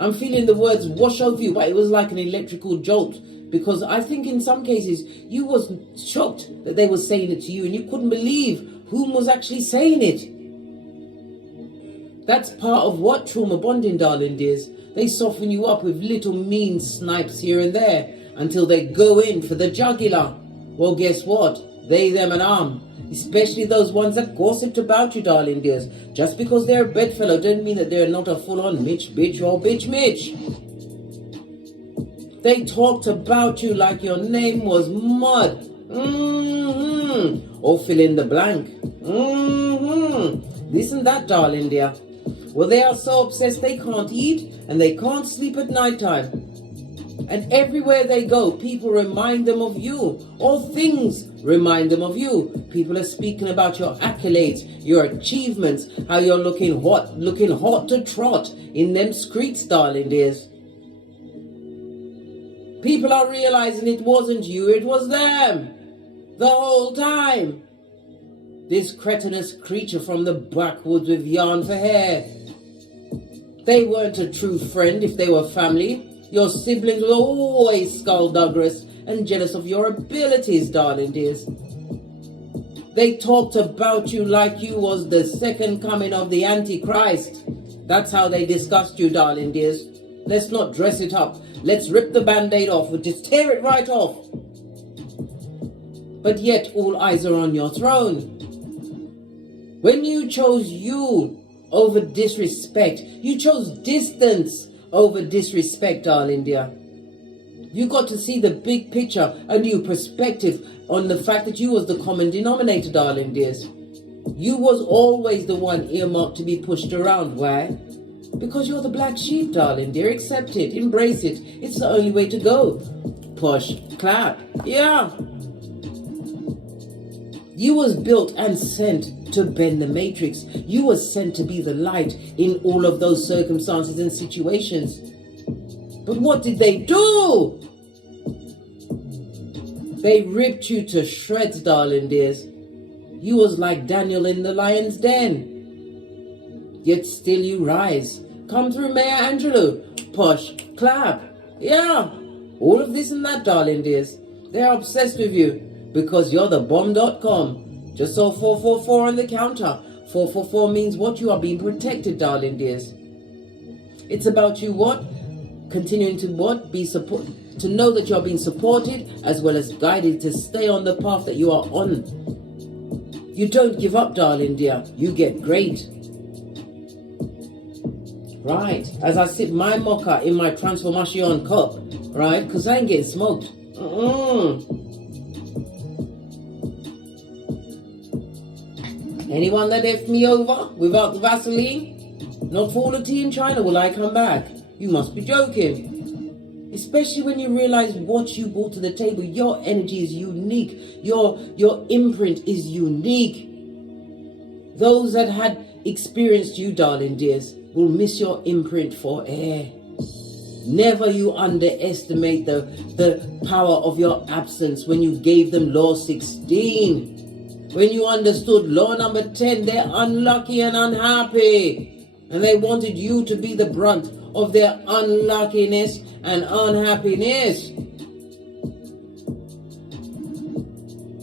I'm feeling the words wash over you, but it was like an electrical jolt. Because I think in some cases, you was shocked that they were saying it to you and you couldn't believe whom was actually saying it. That's part of what trauma bonding, darling dears. They soften you up with little mean snipes here and there until they go in for the jugular. Well, guess what? They, them and especially those ones that gossiped about you, darling dears. Just because they're a bedfellow doesn't mean that they're not a full-on Mitch bitch or bitch Mitch. They talked about you like your name was mud. Or fill in the blank. This and that, darling dear. Well, they are so obsessed they can't eat and they can't sleep at night time. And everywhere they go, people remind them of you. Or things remind them of you. People are speaking about your accolades, your achievements, how you're looking hot to trot in them streets, darling dears. People are realizing it wasn't you, it was them. The whole time. This cretinous creature from the backwoods with yarn for hair. They weren't a true friend if they were family. Your siblings were always skullduggerous and jealous of your abilities, darling dears. They talked about you like you was the second coming of the Antichrist. That's how they discussed you, darling dears. Let's not dress it up. Let's rip the band-aid off. We'll just tear it right off. But yet all eyes are on your throne. When you chose you over disrespect, you chose distance over disrespect, darling dear. You got to see the big picture, a new perspective on the fact that you was the common denominator, darling dears. You was always the one earmarked to be pushed around. Why? Because you're the black sheep, darling dear. Accept it, embrace it. It's the only way to go. Push, clap, yeah. You was built and sent to bend the matrix. You was sent to be the light in all of those circumstances and situations. But what did they do? They ripped you to shreds, darling dears. You was like Daniel in the lion's den. Yet still you rise. Come through, Mayor Angelou. Push, clap. Yeah. All of this and that, darling dears. They're obsessed with you because you're the bomb.com. Just saw 444 on the counter. 444 means what? You are being protected, darling dears. It's about you what? Continuing to what? To know that you're being supported as well as guided to stay on the path that you are on. You don't give up, darling dear. You get great. Right. As I sip my mocha in my transformation cup. Right. Because I ain't getting smoked. Anyone that F me over without the Vaseline? Not for all the tea in China will I come back. You must be joking. Especially when you realize what you brought to the table. Your energy is unique. Your imprint is unique. Those that had experienced you, darling dears, will miss your imprint for air. Never you underestimate the power of your absence when you gave them law 16. When you understood law number 10, they're unlucky and unhappy. And they wanted you to be the brunt of their unluckiness and unhappiness.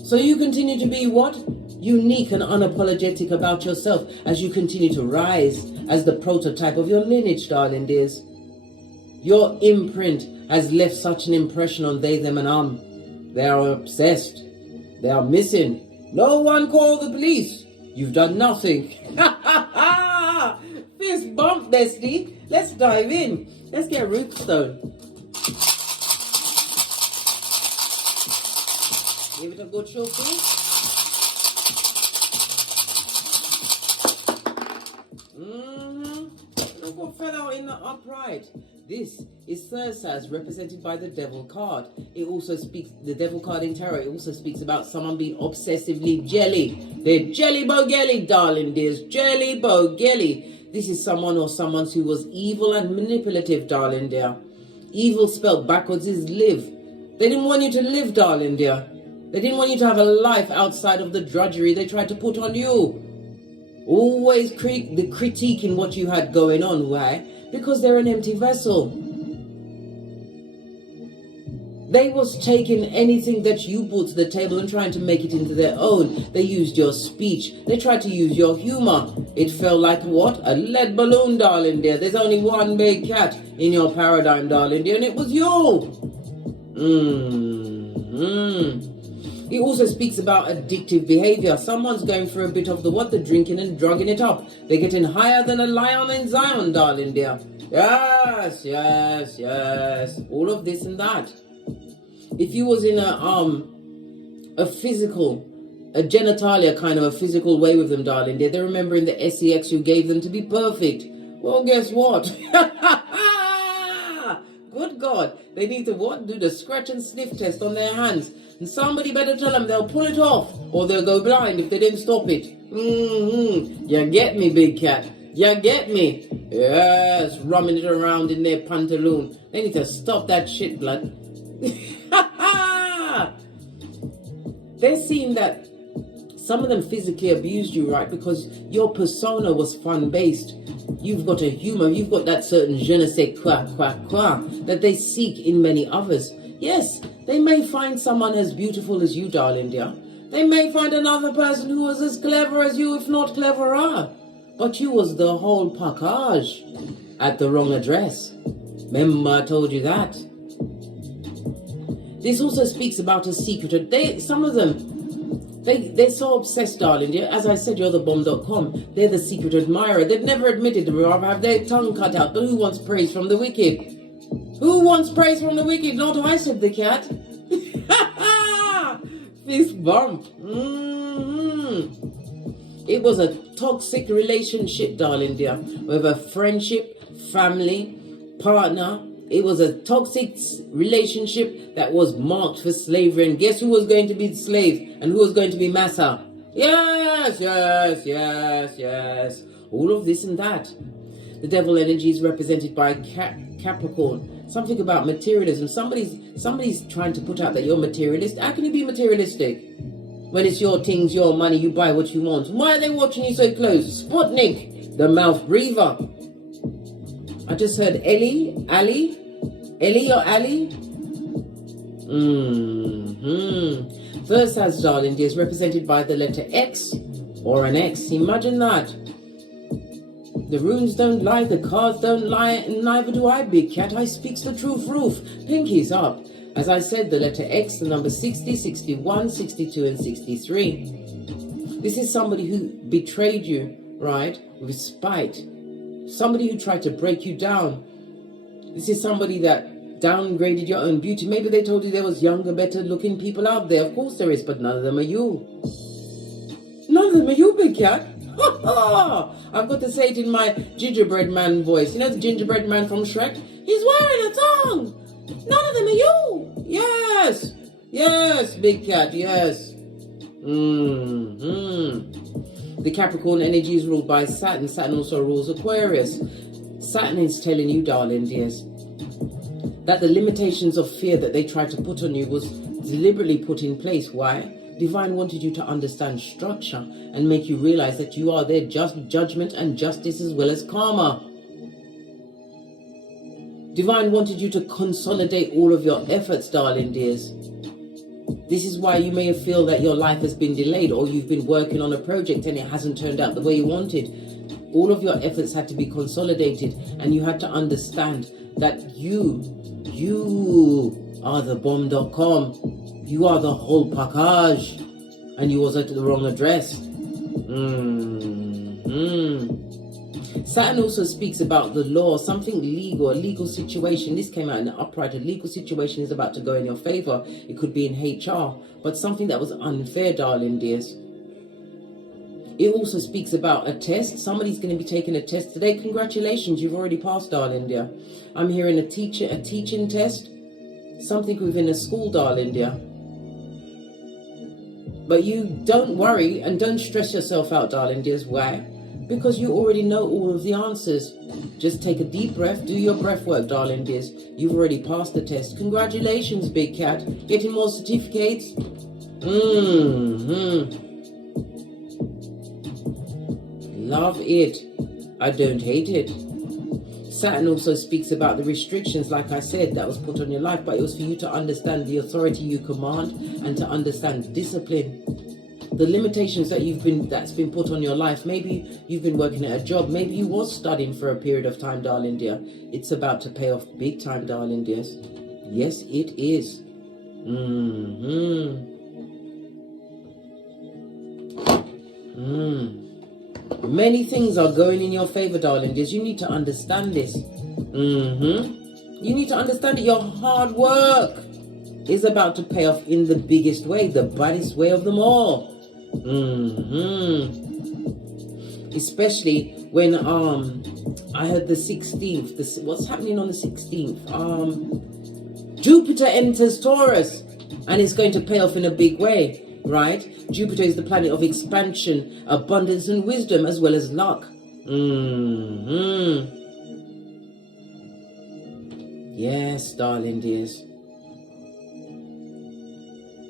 So you continue to be what? Unique and unapologetic about yourself as you continue to rise as the prototype of your lineage, darling dears. Your imprint has left such an impression on they, them and They are obsessed. They are missing. No one call the police. You've done nothing. Fist bump, bestie. Let's dive in. Let's get rootstone. Give it a good shuffle. Look what fell out in the upright. This is Thursday, represented by the Devil card. It also speaks, the Devil card in tarot, it also speaks about someone being obsessively jelly. They're jelly bogelly, darling dears. Jelly bogelly. This is someone or someone who was evil and manipulative, darling dear. Evil spelled backwards is live. They didn't want you to live, darling dear. They didn't want you to have a life outside of the drudgery they tried to put on you. Always critiquing what you had going on. Why? Because they're an empty vessel. They was taking anything that you brought to the table and trying to make it into their own. They used your speech. They tried to use your humor. It felt like what? A lead balloon, darling dear. There's only one big cat in your paradigm, darling dear, and it was you. It also speaks about addictive behavior. Someone's going through a bit of the drinking and drugging it up. They're getting higher than a lion in Zion, darling dear. Yes, yes, yes. All of this and that. If you was in a genitalia kind of a physical way with them, darling dear, they're remembering the sex you gave them to be perfect. Well, guess what? Good God. They need to what? Do the scratch and sniff test on their hands. And somebody better tell them they'll pull it off or they'll go blind if they didn't stop it. You get me, big cat. You get me. Yes, rumming it around in their pantaloon. They need to stop that shit, blood. They're seeing that some of them physically abused you, right? Because your persona was fun-based. You've got a humor. You've got that certain je ne sais quoi that they seek in many others. Yes, they may find someone as beautiful as you, darling dear. They may find another person who was as clever as you, if not cleverer. But you was the whole package at the wrong address. Remember I told you that. This also speaks about a secret. Some of them, they're so obsessed, darling dear. As I said, you're the bomb.com. They're the secret admirer. They've never admitted to have their tongue cut out. But who wants praise from the wicked? Who wants praise from the wicked? Not I, said the cat. Fist bump. It was a toxic relationship, darling dear. With a friendship, family, partner. It was a toxic relationship that was marked for slavery. And guess who was going to be the slave and who was going to be massa? Yes, yes, yes, yes. All of this and that. The devil energy is represented by Capricorn. Something about materialism. Somebody's trying to put out that you're materialist. How can you be materialistic? When it's your things, your money, you buy what you want. Why are they watching you so close? Sputnik, the mouth breather. I just heard Ellie or Ali. First as darling dear is represented by the letter X or an X. Imagine that. The runes don't lie, the cards don't lie, and neither do I, big cat. I speaks the truth, roof. Pinkies up. As I said, the letter X, the number 60, 61, 62, and 63. This is somebody who betrayed you, right, with spite. Somebody who tried to break you down. This is somebody that downgraded your own beauty. Maybe they told you there was younger, better looking people out there. Of course there is, but none of them are you. None of them are you, big cat. I've got to say it in my gingerbread man voice. You know the gingerbread man from Shrek? He's wearing a tongue. None of them are you. Yes. Yes, big cat, yes. The Capricorn energy is ruled by Saturn. Saturn also rules Aquarius. Saturn is telling you, darling dears, that the limitations of fear that they tried to put on you was deliberately put in place. Why? Divine wanted you to understand structure and make you realize that you are their just judgment and justice as well as karma. Divine wanted you to consolidate all of your efforts, darling dears. This is why you may feel that your life has been delayed or you've been working on a project and it hasn't turned out the way you wanted. All of your efforts had to be consolidated and you had to understand that you are the bomb.com. You are the whole package and you was at the wrong address. Saturn also speaks about the law, something legal, a legal situation. This came out in the upright. A legal situation is about to go in your favor. It could be in HR, but something that was unfair, darling dears. It also speaks about a test. Somebody's going to be taking a test today. Congratulations, you've already passed, darling dear. I'm hearing a teaching test. Something within a school, darling dear. But you don't worry and don't stress yourself out, darling dears. Why? Because you already know all of the answers. Just take a deep breath, do your breath work, darling dears. You've already passed the test. Congratulations, big cat. Getting more certificates? Love it. I don't hate it. Saturn also speaks about the restrictions, like I said, that was put on your life, but it was for you to understand the authority you command and to understand discipline. The limitations that's been put on your life. Maybe you've been working at a job. Maybe you was studying for a period of time, darling dear. It's about to pay off big time, darling dears. Yes, it is. Many things are going in your favor, darling dears. You need to understand this. You need to understand that your hard work is about to pay off in the biggest way, the baddest way of them all. Especially when I heard the 16th. What's happening on the 16th? Jupiter enters Taurus, and it's going to pay off in a big way. Right? Jupiter is the planet of expansion, abundance and wisdom, as well as luck. Yes, darling dears.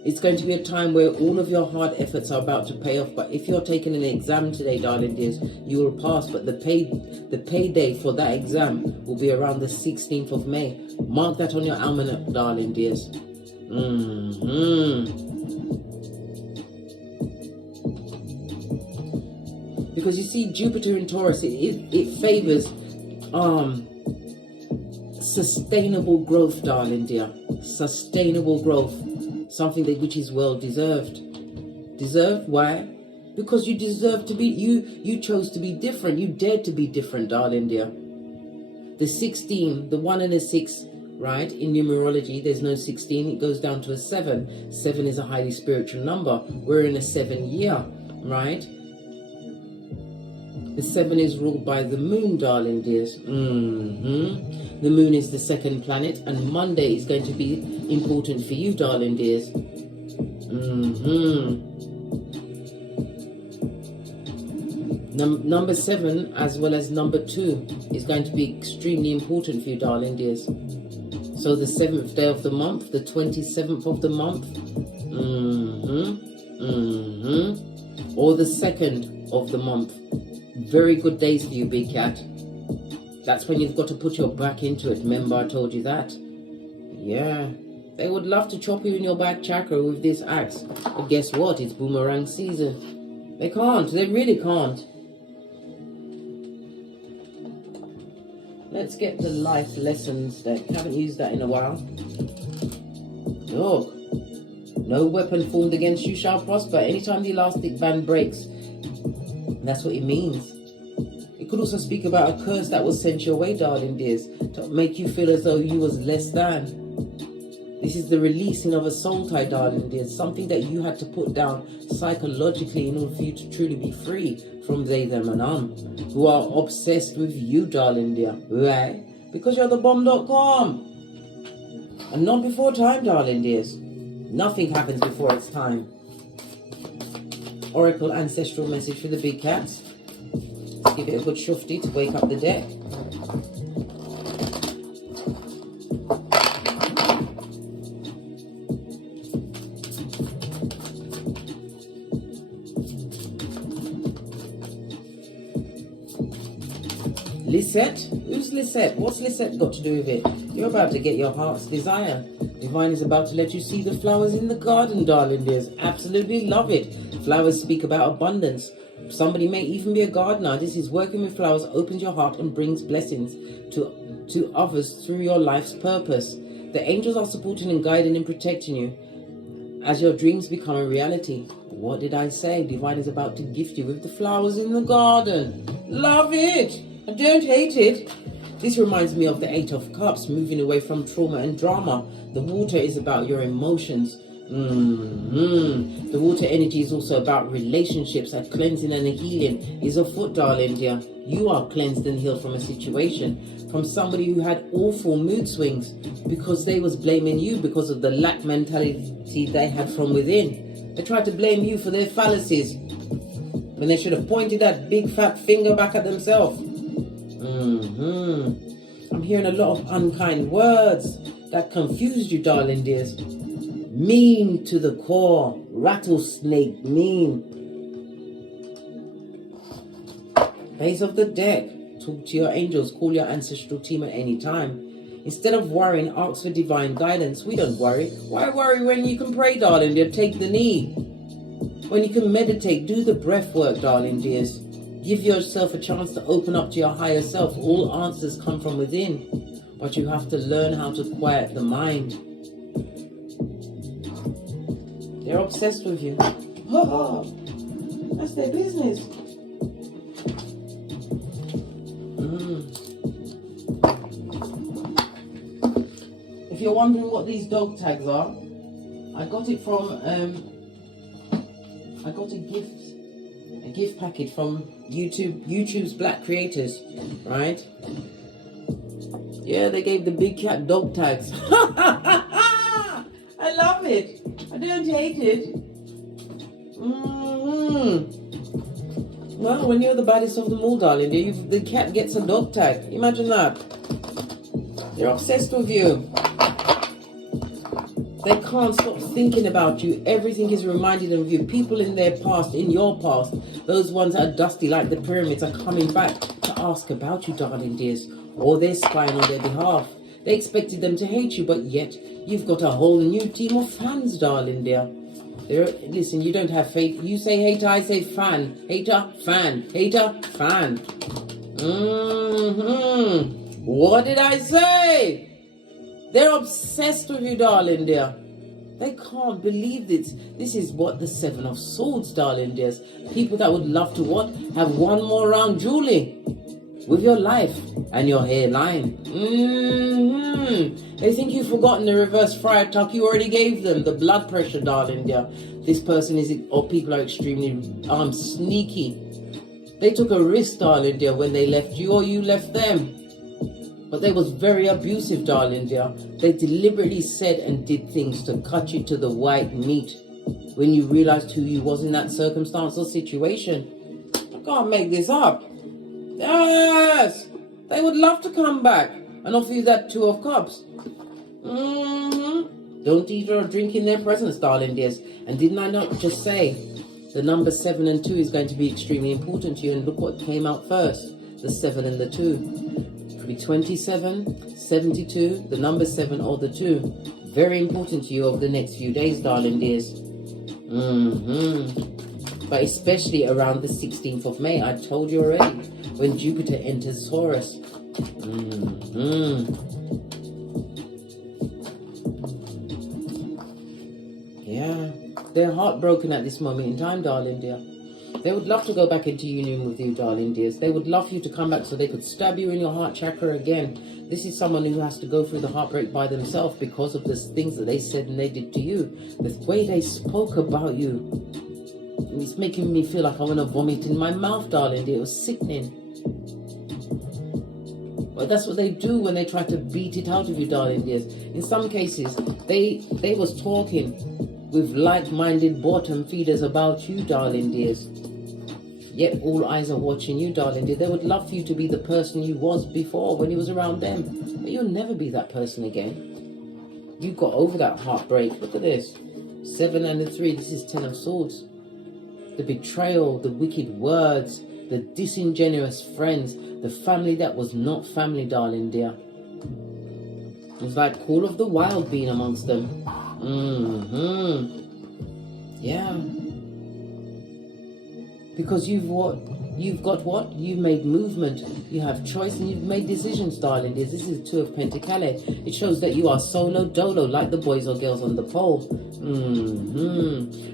It's going to be a time where all of your hard efforts are about to pay off. But if you're taking an exam today, darling dears, you will pass. But the payday for that exam will be around the 16th of May. Mark that on your almanac, darling dears. Because you see, Jupiter in Taurus, it favors sustainable growth, darling dear. Sustainable growth. Something which is well deserved. Deserved? Why? Because you deserve to be, you chose to be different. You dared to be different, darling dear. The 16, the 1 and a 6, right? In numerology, there's no 16. It goes down to a 7. 7 is a highly spiritual number. We're in a 7 year, right? The 7 is ruled by the moon, darling dears. The moon is the second planet, and Monday is going to be important for you, darling dears. Number 7, as well as number 2, is going to be extremely important for you, darling dears. So the 7th day of the month, the 27th of the month, or the 2nd of the month. Very good days for you, big cat. That's when you've got to put your back into it. Remember I told you that? Yeah. They would love to chop you in your back chakra with this axe. But guess what? It's boomerang season. They can't. They really can't. Let's get the life lessons deck. Haven't used that in a while. Look. No weapon formed against you shall prosper. Anytime the elastic band breaks. That's what it means. It could also speak about a curse that was sent your way, darling dears, to make you feel as though you was less than. This is the releasing of a soul tie, darling dears, something that you had to put down psychologically in order for you to truly be free from they, them, and who are obsessed with you, darling dear. Why? Because you're the bomb.com. And not before time, darling dears. Nothing happens before its time. Oracle ancestral message for the big cats. Let's give it a good shufty to wake up the deck. Lisette? Who's Lisette? What's Lisette got to do with it? You're about to get your heart's desire. Divine is about to let you see the flowers in the garden, darling dears. Absolutely love it. Flowers speak about abundance. Somebody may even be a gardener. This is working with flowers, opens your heart and brings blessings to others through your life's purpose. The angels are supporting and guiding and protecting you as your dreams become a reality. What did I say? Divine is about to gift you with the flowers in the garden. Love it. I don't hate it. This reminds me of the 8 of Cups, moving away from trauma and drama. The water is about your emotions. The water energy is also about relationships. A cleansing and a healing is afoot, darling dear. You are cleansed and healed from a situation, from somebody who had awful mood swings because they was blaming you because of the lack mentality they had from within. They tried to blame you for their fallacies when they should have pointed that big fat finger back at themselves. I'm hearing a lot of unkind words that confused you, darling dears. Mean to the core. Rattlesnake mean. Base of the deck. talk to your angels, call your ancestral team at any time. Instead of worrying, ask for divine guidance. We don't worry. Why worry when you can pray, darling dear? Take the knee. When you can meditate, do the breath work, darling dears. Give yourself a chance to open up to your higher self. All answers come from within, but you have to learn how to quiet the mind. They're obsessed with you. That's their business. If you're wondering what these dog tags are, I got it from I got a gift package from YouTube's Black creators, right? Yeah, they gave the big cat dog tags. I love it. I don't hate it. Well, when you're the baddest of them all, darling, the cat gets a dog tag. Imagine that. They're obsessed with you. They can't stop thinking about you. Everything is reminding them of you. People in their past, in your past, those ones that are dusty like the pyramids, are coming back to ask about you, darling dears. Or they're spying on their behalf. They expected them to hate you, but yet you've got a whole new team of fans, darling dear. Listen, you don't have faith. You say hater, I say fan. Hater, fan. Hater, fan. What did I say? They're obsessed with you, darling dear. They can't believe this. This is what the Seven of Swords, darling dears. People that would love to what? Have one more round Julie with your life and your hairline. They think you've forgotten the reverse friar tuck you already gave them. The blood pressure, darling dear. This person is, or people are extremely sneaky. They took a risk, darling dear, when they left you or you left them. But they was very abusive, darling dear. They deliberately said and did things to cut you to the white meat when you realized who you was in that circumstance or situation. I can't make this up. Yes! They would love to come back and offer you that Two of Cups. Don't eat or drink in their presence, darling dears. And didn't I not just say the number 7 and 2 is going to be extremely important to you? And look what came out first. The 7 and the 2. Be 27, 72, the number 7 or the 2. Very important to you over the next few days, darling dears. But especially around the 16th of May. I told you already, when Jupiter enters Taurus. Yeah, they're heartbroken at this moment in time, darling dear. They would love to go back into union with you, darling dears. They would love you to come back so they could stab you in your heart chakra again. This is someone who has to go through the heartbreak by themselves because of the things that they said and they did to you. The way they spoke about you. It's making me feel like I want to vomit in my mouth, darling dear. It was sickening. But that's what they do when they try to beat it out of you, darling dears. In some cases, they was talking with like-minded bottom feeders about you, darling dears. Yet all eyes are watching you, darling dear. They would love for you to be the person you was before when you was around them. But you'll never be that person again. You got over that heartbreak. Look at this. 7 and the 3. This is 10 of Swords. The betrayal, the wicked words, the disingenuous friends, the family that was not family, darling dear. It was like Call of the Wild being amongst them. Yeah. Because you've got what? You've made movement. You have choice and you've made decisions, darling dears. This is 2 of Pentacles. It shows that you are solo dolo, like the boys or girls on the pole.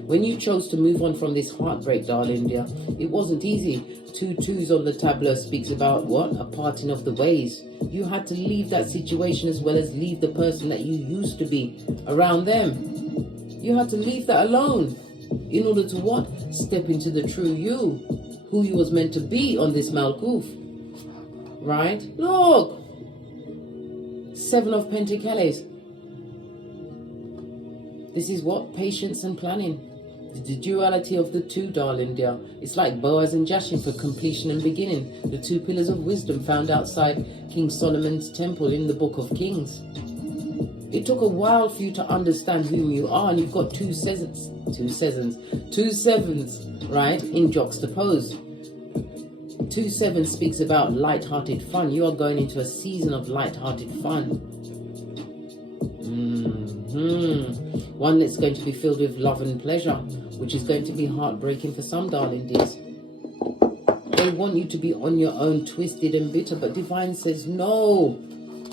When you chose to move on from this heartbreak, darling dear, it wasn't easy. 2 twos on the tableau speaks about what? A parting of the ways. You had to leave that situation as well as leave the person that you used to be around them. You had to leave that alone in order to what? Step into the true you, who you was meant to be on this Malkuth. Right? Look! 7 of Pentacles. This is what? Patience and planning. The duality of the 2, darling dear. It's like Boaz and Jashim for completion and beginning. The 2 pillars of wisdom found outside King Solomon's temple in the Book of Kings. It took a while for you to understand whom you are, and you've got 2 sevens, right, in juxtapose. 2-7 speaks about light-hearted fun. You are going into a season of light-hearted fun. One that's going to be filled with love and pleasure, which is going to be heartbreaking for some, darling dears. They want you to be on your own, twisted and bitter, but Divine says no.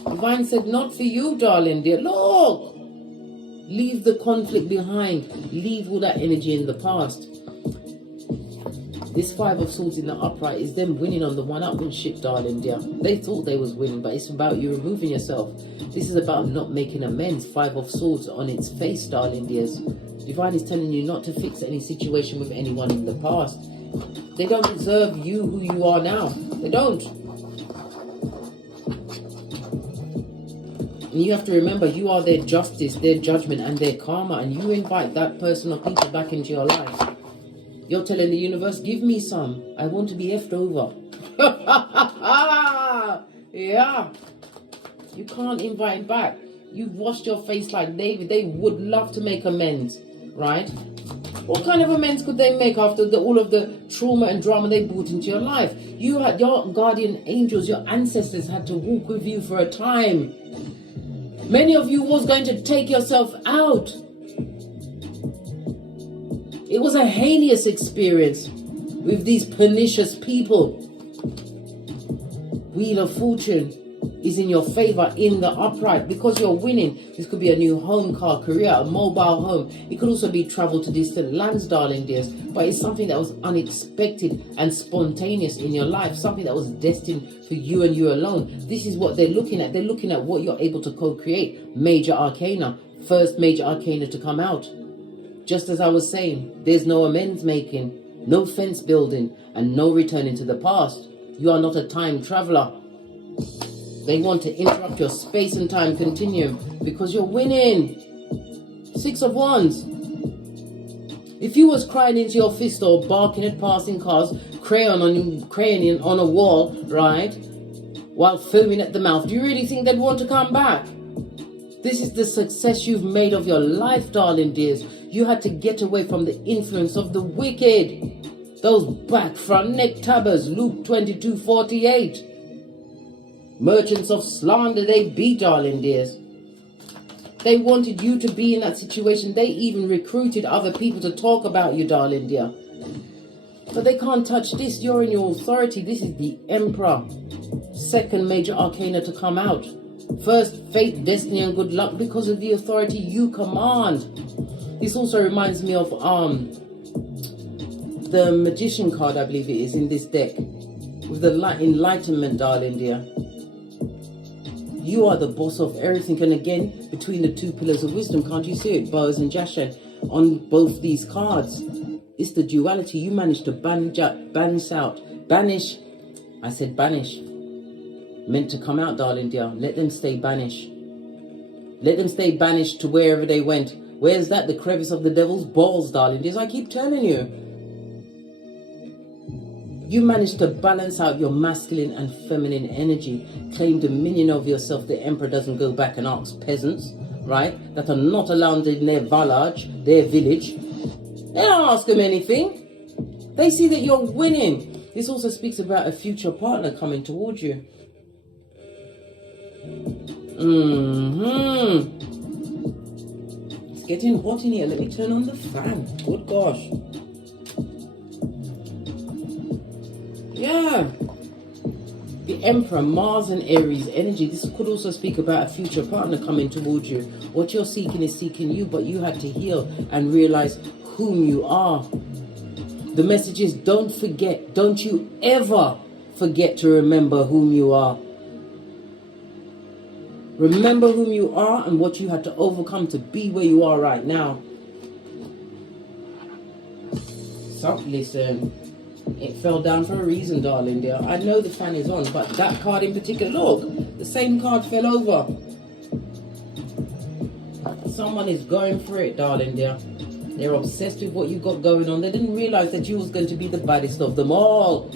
Divine said, not for you, darling dear. Look! Leave the conflict behind. Leave all that energy in the past. This 5 of Swords in the upright is them winning on the one-upmanship, darling dear. They thought they was winning, but it's about you removing yourself. This is about not making amends. 5 of Swords on its face, darling dears. Divine is telling you not to fix any situation with anyone in the past. They don't deserve you who you are now. They don't. And you have to remember, you are their justice, their judgment, and their karma. And you invite that person or people back into your life. You're telling the universe, give me some. I want to be effed over. Yeah. You can't invite back. You've washed your face like David. They would love to make amends, right? What kind of amends could they make after all of the trauma and drama they brought into your life? You had your guardian angels, your ancestors had to walk with you for a time. Many of you was going to take yourself out. It was a heinous experience with these pernicious people. Wheel of Fortune is in your favor in the upright because you're winning. This could be a new home, car, career, a mobile home. It could also be travel to distant lands, darling dears. But it's something that was unexpected and spontaneous in your life. Something that was destined for you and you alone. This is what they're looking at. They're looking at what you're able to co-create. Major arcana. First major arcana to come out. Just as I was saying, there's no amends making, no fence building, and no returning to the past. You are not a time traveler. They want to interrupt your space and time continuum because you're winning. 6 of Wands. If you was crying into your fist or barking at passing cars, crayoning on a wall, right, while foaming at the mouth, do you really think they'd want to come back? This is the success you've made of your life, darling dears. You had to get away from the influence of the wicked. Those back front neck tabbers, Luke 22:48. Merchants of slander they be, darling dears. They wanted you to be in that situation. They even recruited other people to talk about you, darling dear. But they can't touch this. You're in your authority. This is the Emperor. Second major arcana to come out. First, fate, destiny, and good luck because of the authority you command. This also reminds me of the Magician card, I believe it is, in this deck. With the enlightenment, darling dear. You are the boss of everything. And again, between the 2 pillars of wisdom, can't you see it? Boaz and Jashan on both these cards. It's the duality. You managed to banish. I said banish. Meant to come out, darling dear. Let them stay banished. Let them stay banished to wherever they went. Where's that? The crevice of the devil's balls, darling dears. I keep telling you. You managed to balance out your masculine and feminine energy. Claim dominion over yourself. The Emperor doesn't go back and ask peasants, right, that are not allowed in their village, They don't ask them anything. They see that you're winning. This also speaks about a future partner coming towards you. It's getting hot in here. Let me turn on the fan. Good gosh. Yeah. The Emperor, Mars and Aries energy. This could also speak about a future partner coming towards you. What you're seeking is seeking you, but you had to heal and realize whom you are. The message is, don't forget. Don't you ever forget to remember whom you are. Remember whom you are and what you had to overcome to be where you are right now. So, listen. It fell down for a reason, darling dear. I know the fan is on, but that card in particular, look, the same card fell over. Someone is going for it, darling dear. They're obsessed with what you got going on. They didn't realize that you was going to be the baddest of them all.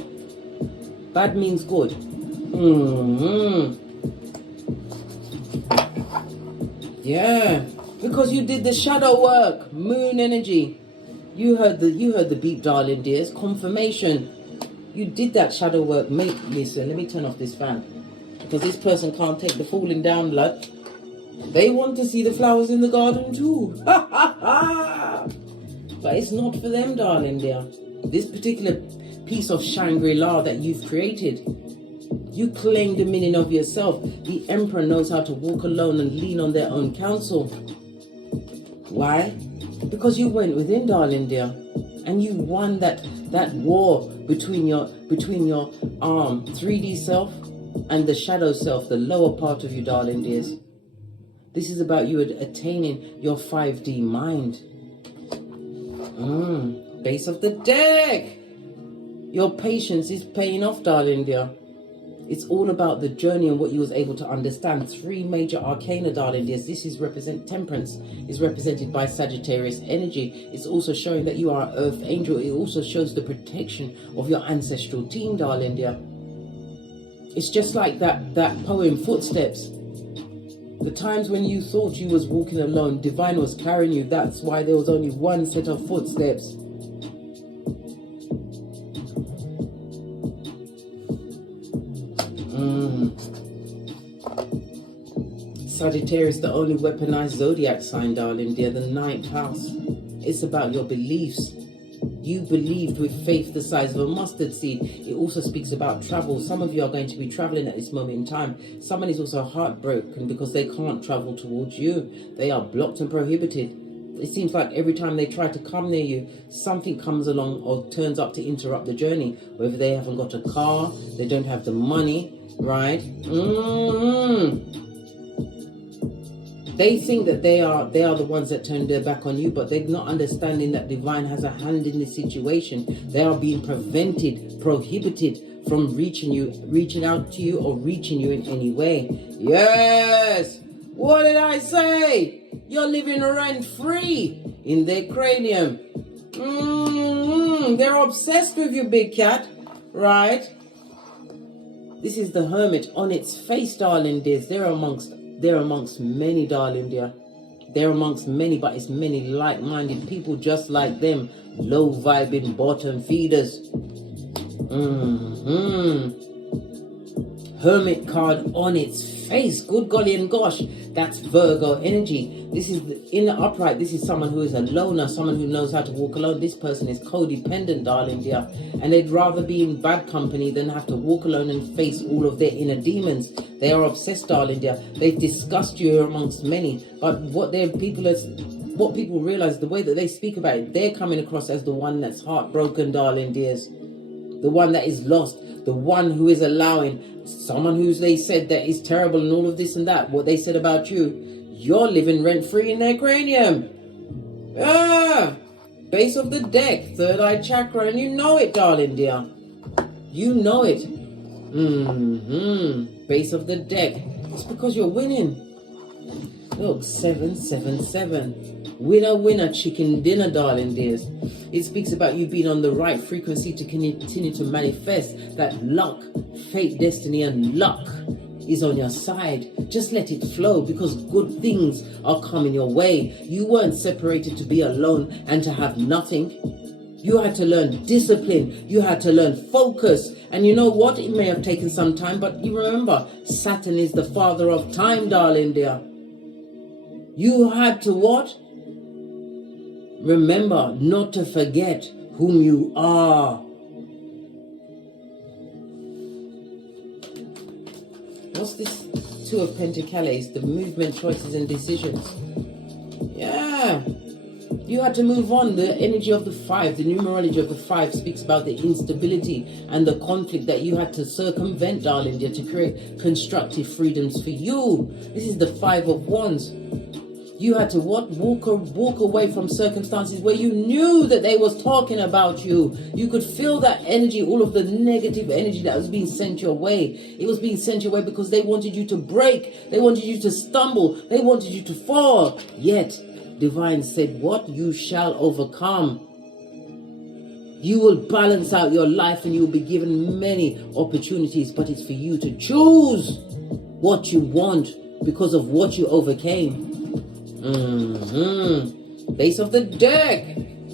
Bad means good. Yeah, because you did the shadow work, moon energy. You heard the beep, darling dears. Confirmation. You did that shadow work, mate. Listen, let me turn off this fan. Because this person can't take the falling down, blood. They want to see the flowers in the garden too. But it's not for them, darling dear. This particular piece of Shangri-La that you've created, you claim dominion of yourself. The Emperor knows how to walk alone and lean on their own counsel. Why? Because you went within, darling dear, and you won that war between your 3D self and the shadow self, the lower part of you, darling dears. This is about you attaining your 5D mind. Base of the deck. Your patience is paying off, darling dear. It's all about the journey and what you was able to understand. 3 major arcana, darling dears. This is temperance is represented by Sagittarius energy. It's also showing that you are an earth angel. It also shows the protection of your ancestral team, darling dear. It's just like that poem, Footsteps. The times when you thought you was walking alone, divine was carrying you. That's why there was only one set of footsteps. Sagittarius, the only weaponized zodiac sign, darling dear, the 9th house. It's about your beliefs. You believed with faith the size of a mustard seed. It also speaks about travel. Some of you are going to be traveling at this moment in time. Someone is also heartbroken because they can't travel towards you. They are blocked and prohibited. It seems like every time they try to come near you, something comes along or turns up to interrupt the journey. Whether they haven't got a car, they don't have the money, right? They think that they are the ones that turned their back on you, but they're not understanding that divine has a hand in this situation. They are being prevented, prohibited from reaching out to you or reaching you in any way. Yes! What did I say? You're living rent-free in their cranium. They're obsessed with you, big cat, right? This is the Hermit on its face, darling dears. They're amongst many, darling dear. They're amongst many, but it's many like-minded people just like them. Low-vibing bottom feeders. Hermit card on its face. Good golly and gosh. That's Virgo energy. This is in the upright. This is someone who is a loner, someone who knows how to walk alone. This person is codependent, darling dear. And they'd rather be in bad company than have to walk alone and face all of their inner demons. They are obsessed, darling dear. They've discussed you amongst many. But what people realize, the way that they speak about it, they're coming across as the one that's heartbroken, darling dears. The one that is lost. The one who is allowing someone who they said that is terrible and all of this and that, what they said about you, you're living rent-free in their cranium. Base of the deck, 3rd eye chakra, and you know it, darling dear. You know it. Base of the deck. It's because you're winning. Look, 777. Winner, winner, chicken dinner, darling dears. It speaks about you being on the right frequency to continue to manifest that luck, fate, destiny, and luck is on your side. Just let it flow because good things are coming your way. You weren't separated to be alone and to have nothing. You had to learn discipline. You had to learn focus. And you know what? It may have taken some time, but you remember, Saturn is the father of time, darling dear. You had to what? Remember not to forget whom you are. What's this 2 of Pentacles? The movement, choices, and decisions. Yeah. You had to move on. The energy of the 5, the numerology of the 5 speaks about the instability and the conflict that you had to circumvent, darling dear, to create constructive freedoms for you. This is the 5 of Wands. You had to what? Walk away from circumstances where you knew that they was talking about you. You could feel that energy, all of the negative energy that was being sent your way. It was being sent your way because they wanted you to break. They wanted you to stumble. They wanted you to fall. Yet, Divine said, what? You shall overcome. You will balance out your life and you will be given many opportunities, but it's for you to choose what you want because of what you overcame. Base of the deck.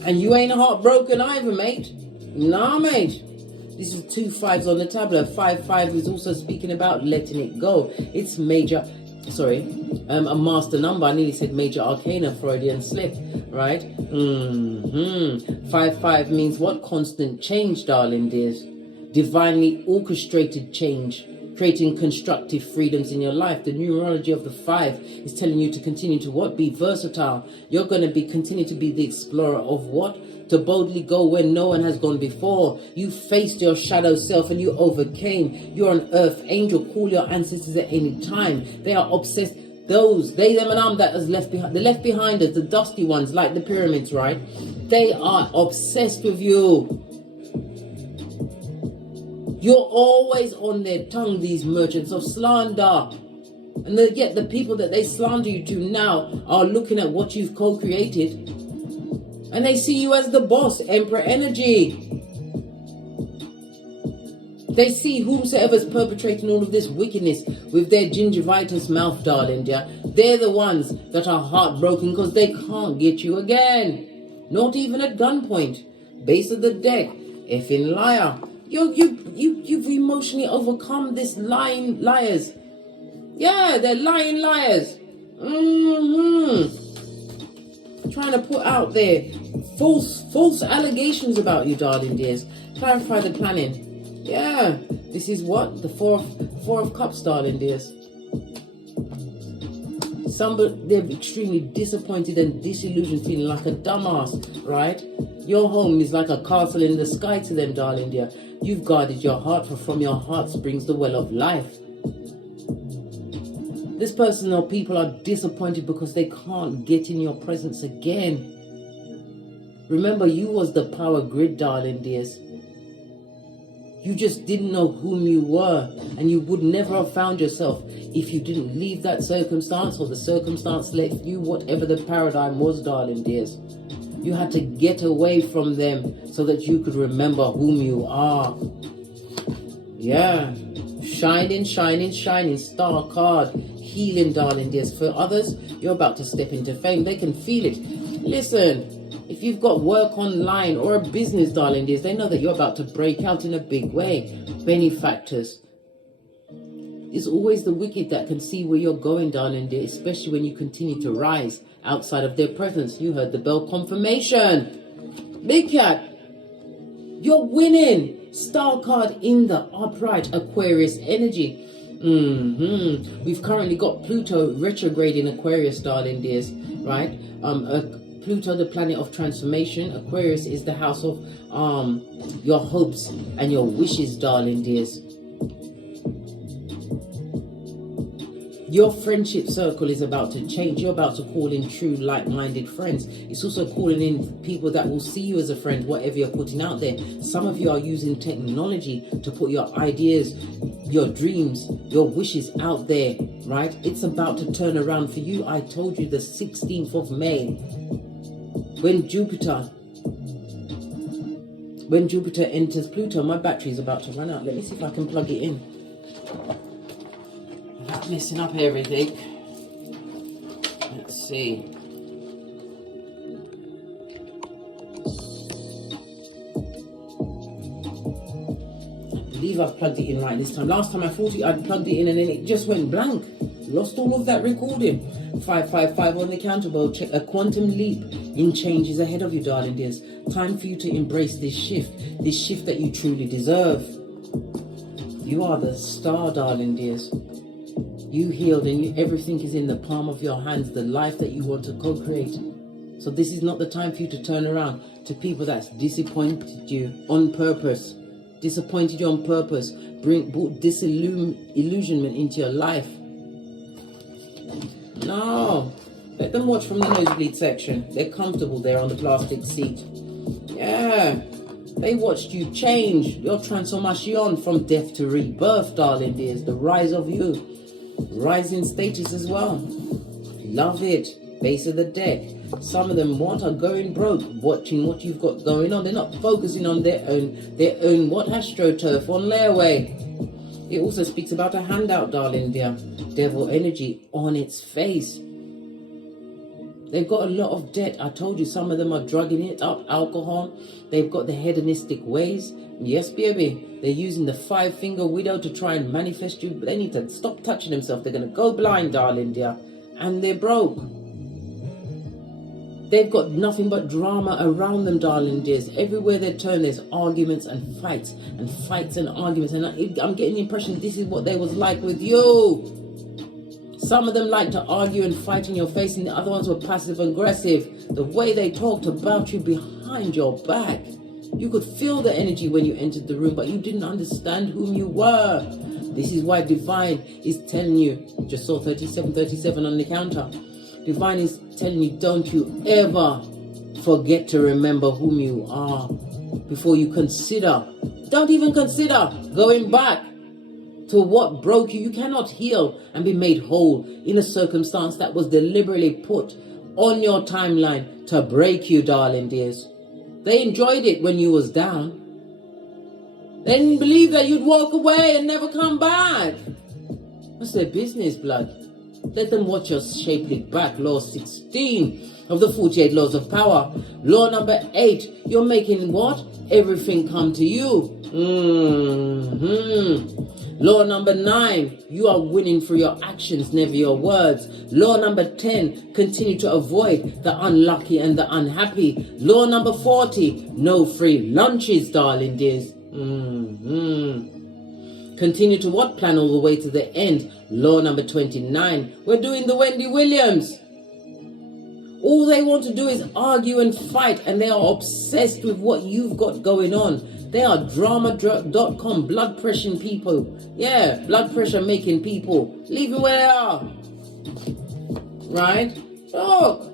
And you ain't heartbroken either, mate. Nah, mate. This is 2 5s on the tablet. 5 5 is also speaking about letting it go. It's major, sorry, a master number. I nearly said major arcana, Freudian slip, right? 5 5 means what? Constant change, darling dears. Divinely orchestrated change, creating constructive freedoms in your life. The numerology of the 5 is telling you to continue to what? Be versatile. You're going to continue to be the explorer of what? To boldly go where no one has gone before. You faced your shadow self and you overcame. You're an earth angel. Call your ancestors at any time. They are obsessed. Those, they, them, and that is left behind. The left behind us, the dusty ones, like the pyramids, right? They are obsessed with you. You're always on their tongue, these merchants of slander. And yet the people that they slander you to now are looking at what you've co-created. And they see you as the boss, Emperor energy. They see whomsoever's perpetrating all of this wickedness with their gingivitis mouth, darling, yeah. They're the ones that are heartbroken because they can't get you again. Not even at gunpoint. Base of the deck, effing liar. You've emotionally overcome this lying liars. Yeah, they're lying liars. Trying to put out there false allegations about you, darling dears. Clarify the planning. Yeah, this is what? The four of cups, darling dears. They're extremely disappointed and disillusioned, feeling like a dumbass, right? Your home is like a castle in the sky to them, darling dear. You've guarded your heart, for from your heart springs the well of life. This person or people are disappointed because they can't get in your presence again. Remember, you was the power grid, darling dears. You just didn't know whom you were, and you would never have found yourself if you didn't leave that circumstance, or the circumstance left you, whatever the paradigm was, darling dears. You had to get away from them so that you could remember whom you are. Yeah. Shining, shining, shining. Star card. Healing, darling dears. For others, you're about to step into fame. They can feel it. Listen, if you've got work online or a business, darling dears, they know that you're about to break out in a big way. Benefactors. It's always the wicked that can see where you're going, darling dear, especially when you continue to rise outside of their presence. You heard the bell confirmation. Big cat, you're winning. Star card in the upright, Aquarius energy. We've currently got Pluto retrograde in Aquarius, darling dears, right? Pluto, the planet of transformation. Aquarius is the house of your hopes and your wishes, darling dears. Your friendship circle is about to change. You're about to call in true like-minded friends. It's also calling in people that will see you as a friend, whatever you're putting out there. Some of you are using technology to put your ideas, your dreams, your wishes out there, right? It's about to turn around for you. I told you the 16th of May, when Jupiter enters Pluto. My battery is about to run out. Let me see if I can plug it in. Without messing up everything. Let's see. I believe I've plugged it in right this time. Last time I thought I'd plugged it in and then it just went blank. Lost all of that recording. 555 on the counterbolt. Check. A quantum leap in change is ahead of you, darling dears. Time for you to embrace this shift that you truly deserve. You are the star, darling dears. You healed and everything is in the palm of your hands, the life that you want to co-create. So this is not the time for you to turn around to people that's disappointed you on purpose. Disappointed you on purpose. Brought disillusionment into your life. No. Let them watch from the nosebleed section. They're comfortable there on the plastic seat. Yeah. They watched you change. Your transformation from death to rebirth, darling dears. The rise of you. Rising status as well. Love it. Base of the deck. Some of them are going broke, watching what you've got going on. They're not focusing on their own astroturf on layaway. It also speaks about a handout, darling dear. Devil energy on its face. They've got a lot of debt. I told you some of them are drugging it up, alcohol. They've got the hedonistic ways. Yes, baby. They're using the 5-finger widow to try and manifest you. But they need to stop touching themselves. They're going to go blind, darling dear. And they're broke. They've got nothing but drama around them, darling dears. Everywhere they turn, there's arguments and fights and arguments. And I'm getting the impression this is what they was like with you. Some of them like to argue and fight in your face, and the other ones were passive aggressive. The way they talked about you behind your back. You could feel the energy when you entered the room, but you didn't understand whom you were. This is why Divine is telling you, just saw 3737 on the counter. Divine is telling you, don't you ever forget to remember whom you are before you consider. Don't even consider going back to what broke you. You cannot heal and be made whole in a circumstance that was deliberately put on your timeline to break you, darling dears. They enjoyed it when you was down. They didn't believe that you'd walk away and never come back. What's their business, blood? Let them watch your shapely back. Law 16 of the 48 laws of power. Law number 8, you're making what? Everything come to you. Law number 9, you are winning through your actions, never your words. Law number 10, continue to avoid the unlucky and the unhappy. Law number 40, no free lunches, darling dears. Continue to what? Plan all the way to the end. Law number 29, we're doing the Wendy Williams. All they want to do is argue and fight, and they are obsessed with what you've got going on. They are drama.com, blood pressure people. Yeah, blood pressure making people. Leave them where they are. Right? Look.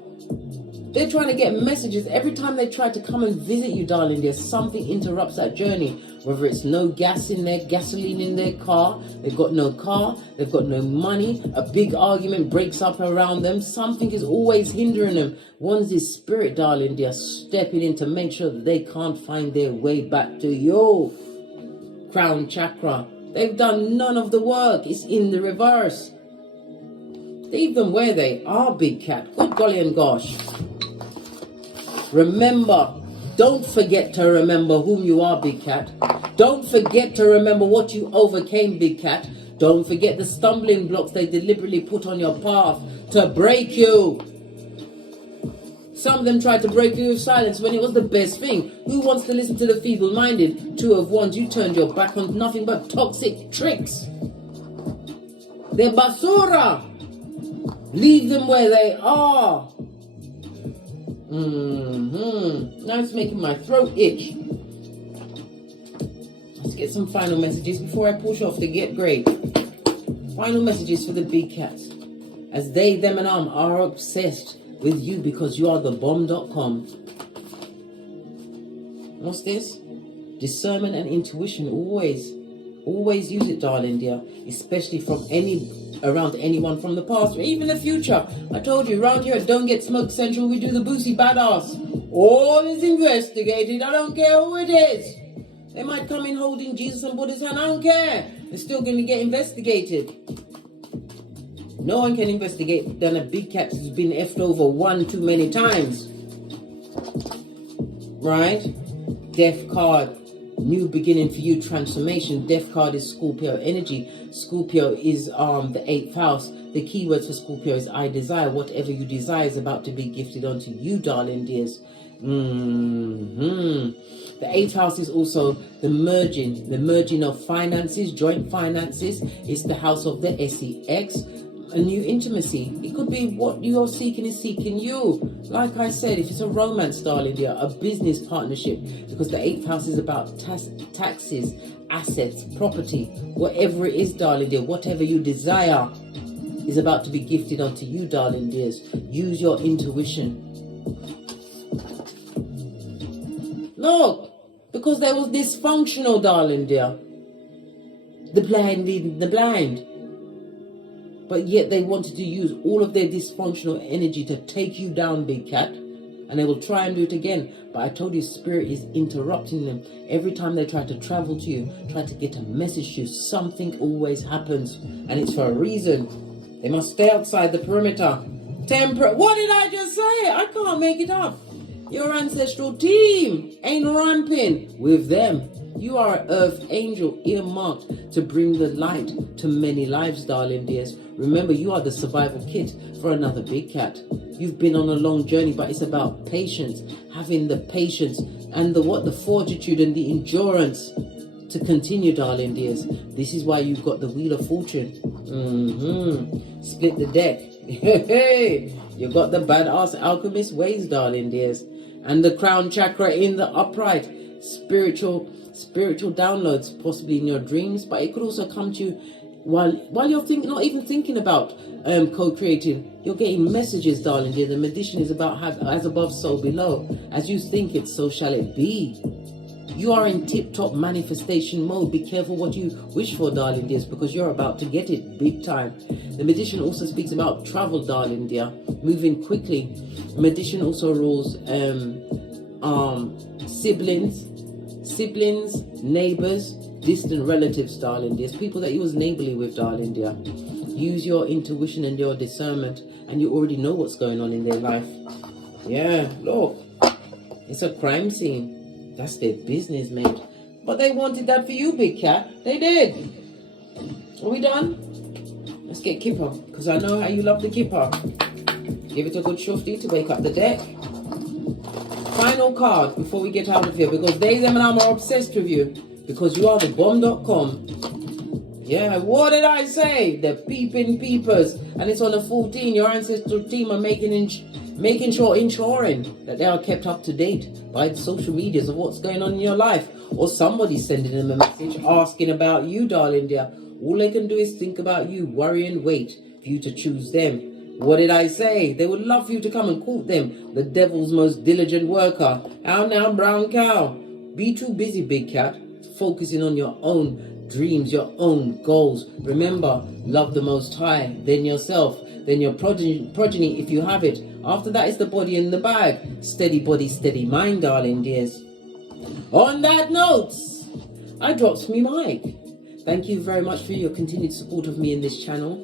They're trying to get messages. Every time they try to come and visit you, darling, there's something interrupts that journey. Whether it's no gas in their gasoline in their car, they've got no car, they've got no money, a big argument breaks up around them, something is always hindering them. One's this spirit, darling, they're stepping in to make sure that they can't find their way back to you. Crown chakra. They've done none of the work. It's in the reverse. Leave them where they are, big cat. Good golly and gosh. Remember, don't forget to remember whom you are, big cat. Don't forget to remember what you overcame, big cat. Don't forget the stumbling blocks they deliberately put on your path to break you. Some of them tried to break you with silence when it was the best thing. Who wants to listen to the feeble-minded? 2 of Wands, you turned your back on nothing but toxic tricks. They're basura. Leave them where they are. Now it's making my throat itch. Let's get some final messages before I push off to get great. Final messages for the big cats. As they, them and are obsessed with you because you are the bomb.com. What's this? Discernment and intuition. Always use it, darling dear. Especially from around anyone from the past or even the future. I told you, around here at Don't Get Smoked Central, we do the boozy badass. All is investigated. I don't care who it is. They might come in holding Jesus and Buddha's hand. I don't care. They're still going to get investigated. No one can investigate than a big cat who's been effed over one too many times. Right? Death card. New beginning for you, transformation. Death card is Scorpio energy. Scorpio is the 8th house. The keywords for Scorpio is I desire. Whatever you desire is about to be gifted unto you, darling dears. The 8th house is also the merging of finances, joint finances. It's the house of the SEX. A new intimacy. It could be what you're seeking is seeking you. Like I said, if it's a romance, darling dear, a business partnership, because the 8th house is about taxes, assets, property, whatever it is, darling dear, whatever you desire is about to be gifted unto you, darling dears. Use your intuition. Look, because there was dysfunctional, darling dear. The blind leading the blind. But yet they wanted to use all of their dysfunctional energy to take you down, big cat. And they will try and do it again. But I told you, spirit is interrupting them. Every time they try to travel to you, try to get a message to you, something always happens. And it's for a reason. They must stay outside the perimeter. Temperate. What did I just say? I can't make it up. Your ancestral team ain't ramping with them. You are an earth angel earmarked to bring the light to many lives, darling dears. Remember, you are the survival kit for another big cat. You've been on a long journey, but it's about patience, having the patience and the fortitude and the endurance to continue, darling dears. This is why you've got the Wheel of Fortune. Split the deck. You got the badass alchemist ways, darling dears, and the crown chakra in the upright. Spiritual downloads, possibly in your dreams, but it could also come to you while you're not even thinking about co-creating. You're getting messages, darling dear. The magician is about as above, so below. As you think it, so shall it be. You are in tip-top manifestation mode. Be careful what you wish for, darling dears, because you're about to get it big time. The magician also speaks about travel, darling dear, moving quickly. The magician also rules siblings, neighbors, distant relatives, darling dears, people that you was neighborly with, darling dear. Use your intuition and your discernment, and you already know what's going on in their life. Yeah, look, it's a crime scene. That's their business, mate. But they wanted that for you, big cat. They did. Are we done? Let's get Kipper, because I know how you love the Kipper. Give it a good shufty to wake up the deck. Final card before we get out of here, because they, them, and I are obsessed with you, because you are the bomb.com. Yeah, what did I say? The peeping peepers. And it's on the 14. Your ancestral team are ensuring that they are kept up to date by the social medias of what's going on in your life, or somebody sending them a message asking about you, darling dear. All they can do is think about you, worry and wait for you to choose them. What did I say? They would love for you to come and court them, the devil's most diligent worker. How now, brown cow? Be too busy, big cat, focusing on your own dreams, your own goals. Remember, love the Most High, then yourself, then your progeny if you have it. After that is the body in the bag. Steady body, steady mind, darling dears. On that note, I drops me mic. Thank you very much for your continued support of me in this channel.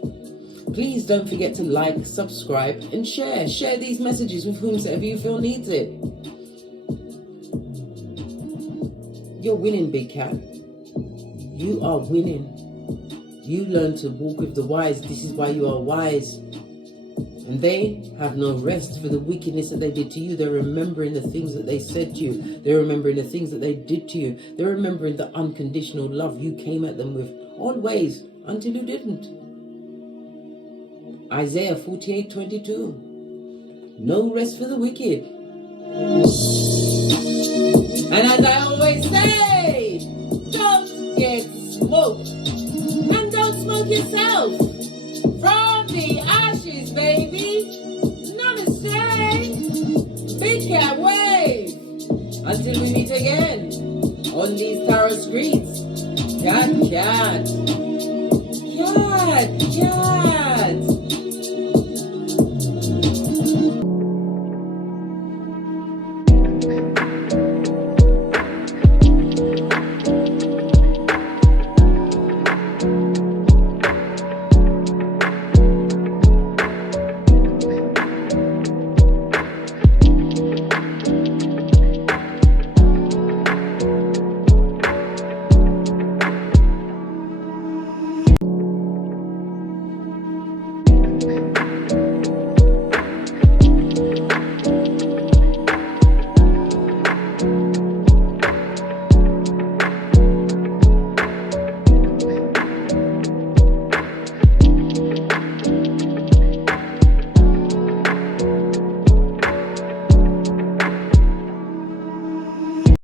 Please don't forget to like, subscribe, and share. Share these messages with whomsoever you feel needs it. You're winning, big cat. You are winning. You learn to walk with the wise. This is why you are wise. And they have no rest for the wickedness that they did to you. They're remembering the things that they said to you. They're remembering the things that they did to you. They're remembering the unconditional love you came at them with always until you didn't. Isaiah 48:22. No rest for the wicked. And as I always say, don't get smoked. And don't smoke yourself. From the ashes, baby. Namaste. Big cat wave. Until we meet again on these tarot streets. Cat, cat.